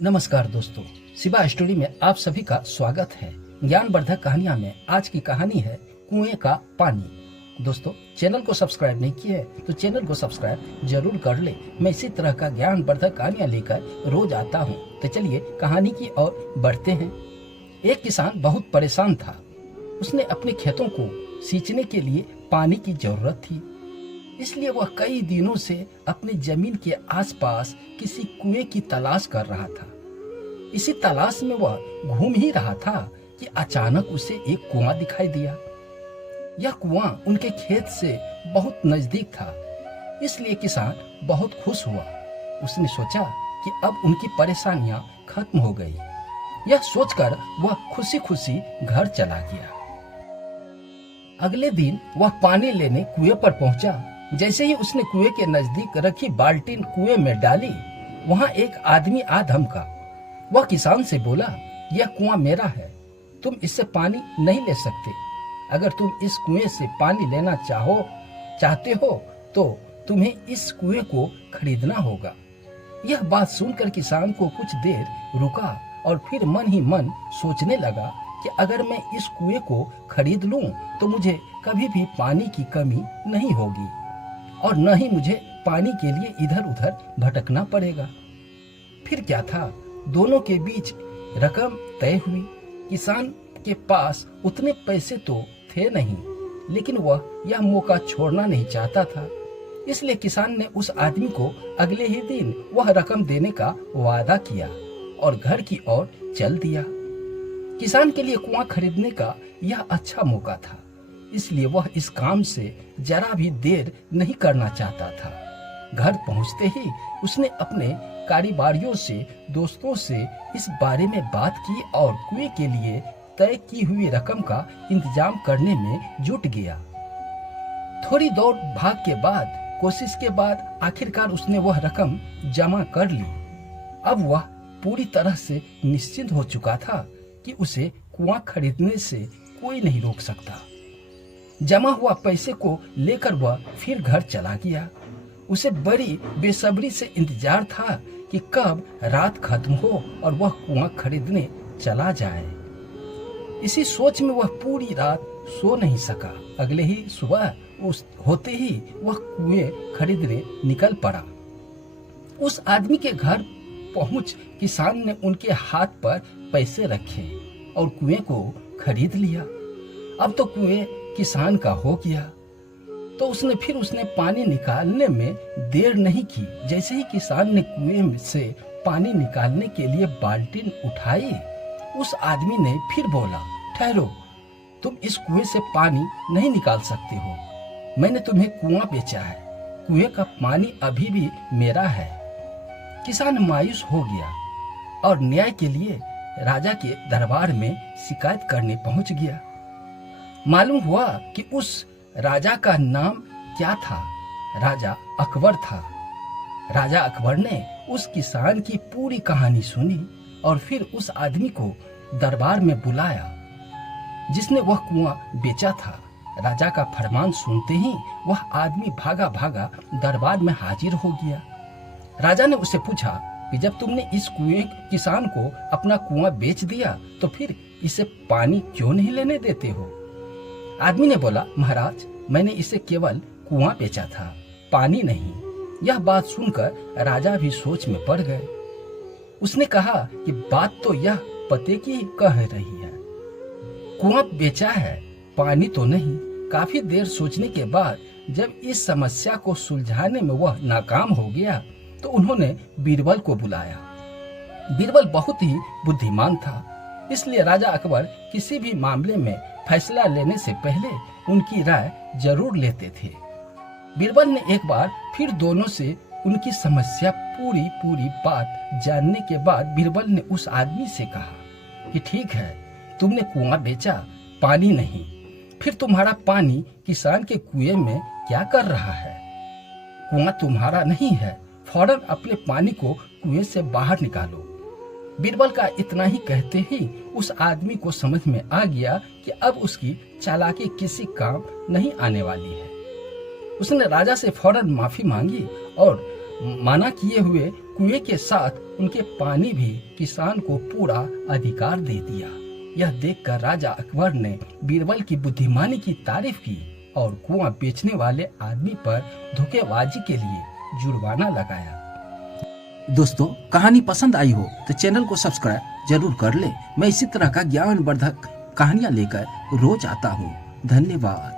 नमस्कार दोस्तों, शिवा स्टोरी में आप सभी का स्वागत है। ज्ञानवर्धक कहानियां में आज की कहानी है कुएं का पानी। दोस्तों, चैनल को सब्सक्राइब नहीं किया है तो चैनल को सब्सक्राइब जरूर कर ले। मैं इसी तरह का ज्ञानवर्धक कहानियां लेकर रोज आता हूं। तो चलिए कहानी की ओर बढ़ते हैं। एक किसान बहुत परेशान था। उसने अपने खेतों को सींचने के लिए पानी की जरूरत थी, इसलिए वह कई दिनों से अपनी जमीन के आसपास किसी कुएं की तलाश कर रहा था। इसी तलाश में वह घूम ही रहा था कि अचानक उसे एक कुआं दिखाई दिया। यह कुआं उनके खेत से बहुत नजदीक था, इसलिए किसान बहुत खुश हुआ। उसने सोचा कि अब उनकी परेशानियां खत्म हो गई। यह सोचकर वह खुशी खुशी घर चला गया। अगले दिन वह पानी लेने कुएं पर पहुंचा। जैसे ही उसने कुएं के नजदीक रखी बाल्टीन कुएं में डाली, वहां एक आदमी आ धमका। वह किसान से बोला, यह कुआं मेरा है, तुम इससे पानी नहीं ले सकते। अगर तुम इस कुएं से पानी लेना चाहते हो तो तुम्हें इस कुएं को खरीदना होगा। यह बात सुनकर किसान को कुछ देर रुका और फिर मन ही मन सोचने लगा कि अगर मैं इस कुएं को खरीद लूं तो मुझे कभी भी पानी की कमी नहीं होगी और न ही मुझे पानी के लिए इधर उधर भटकना पड़ेगा। फिर क्या था, दोनों के बीच रकम तय हुई। किसान के पास उतने पैसे तो थे नहीं, लेकिन वह यह मौका छोड़ना नहीं चाहता था। इसलिए किसान ने उस आदमी को अगले ही दिन वह रकम देने का वादा किया और घर की ओर चल दिया। किसान के लिए कुआं खरीदने का यह अच्छा मौका था, इसलिए वह इस काम से जरा भी देर नहीं करना चाहता था। घर पहुंचते ही उसने अपने कारीबारियों से, दोस्तों से इस बारे में बात की और कुएं के लिए तय की हुई रकम का इंतजाम करने में जुट गया। थोड़ी दौड़ भाग के बाद, कोशिश के बाद आखिरकार उसने वह रकम जमा कर ली। अब वह पूरी तरह से निश्चिंत हो चुका था कि उसे कुआं खरीदने से कोई नहीं रोक सकता। जमा हुआ पैसे को लेकर वह फिर घर चला गया। उसे बड़ी बेसब्री से इंतजार था कि कब रात खत्म हो और वह कुआं खरीदने चला जाए। इसी सोच में वह पूरी रात सो नहीं सका। अगले ही सुबह होते ही वह कुएं खरीदने निकल पड़ा। उस आदमी के घर पहुंच किसान ने उनके हाथ पर पैसे रखे और कुएं को खरीद लिया। अब तो कुएं किसान का हो गया। तो उसने पानी निकालने में देर नहीं की। जैसे ही किसान ने कुएं से पानी निकालने के लिए बाल्टी उठाई, उस आदमी ने फिर बोला, ठहरो, तुम इस कुएं से पानी नहीं निकाल सकते हो। मैंने तुम्हें कुआं बेचा है, कुएं का पानी अभी भी मेरा है। किसान मायूस हो गया और न्याय के लिए राजा के दरबार में शिकायत करने पहुंच गया। मालूम हुआ कि उस राजा का नाम क्या था। राजा अकबर था। राजा अकबर ने उस किसान की पूरी कहानी सुनी और फिर उस आदमी को दरबार में बुलाया जिसने वह कुआं बेचा था। राजा का फरमान सुनते ही वह आदमी भागा भागा दरबार में हाजिर हो गया। राजा ने उससे पूछा कि जब तुमने इस किसान को अपना कुआं बेच दिया तो फिर इसे पानी क्यों नहीं लेने देते हो? आदमी ने बोला, महाराज, मैंने इसे केवल कुआं बेचा था, पानी नहीं। यह बात सुनकर राजा भी सोच में पड़ गए। उसने कहा कि बात तो यह पते की कह रही है, कुआं बेचा है, पानी तो नहीं। काफी देर सोचने के बाद जब इस समस्या को सुलझाने में वह नाकाम हो गया तो उन्होंने बीरबल को बुलाया। बीरबल बहुत ही बुद्धिमान था, इसलिए राजा अकबर किसी भी मामले में फैसला लेने से पहले उनकी राय जरूर लेते थे। बीरबल ने एक बार फिर दोनों से उनकी समस्या पूरी बात जानने के बाद बीरबल ने उस आदमी से कहा कि ठीक है, तुमने कुआं बेचा, पानी नहीं, फिर तुम्हारा पानी किसान के कुएं में क्या कर रहा है? कुआं तुम्हारा नहीं है, फौरन अपने पानी को कुएं से बाहर निकालो। बीरबल का इतना ही कहते ही उस आदमी को समझ में आ गया कि अब उसकी चालाकी किसी काम नहीं आने वाली है। उसने राजा से फौरन माफी मांगी और मना किए हुए कुएं के साथ उनके पानी भी किसान को पूरा अधिकार दे दिया। यह देखकर राजा अकबर ने बीरबल की बुद्धिमानी की तारीफ की और कुआं बेचने वाले आदमी पर धोखेबाजी के लिए जुर्माना लगाया। दोस्तों, कहानी पसंद आई हो तो चैनल को सब्सक्राइब जरूर कर ले। मैं इसी तरह का ज्ञानवर्धक कहानियां लेकर रोज आता हूँ। धन्यवाद।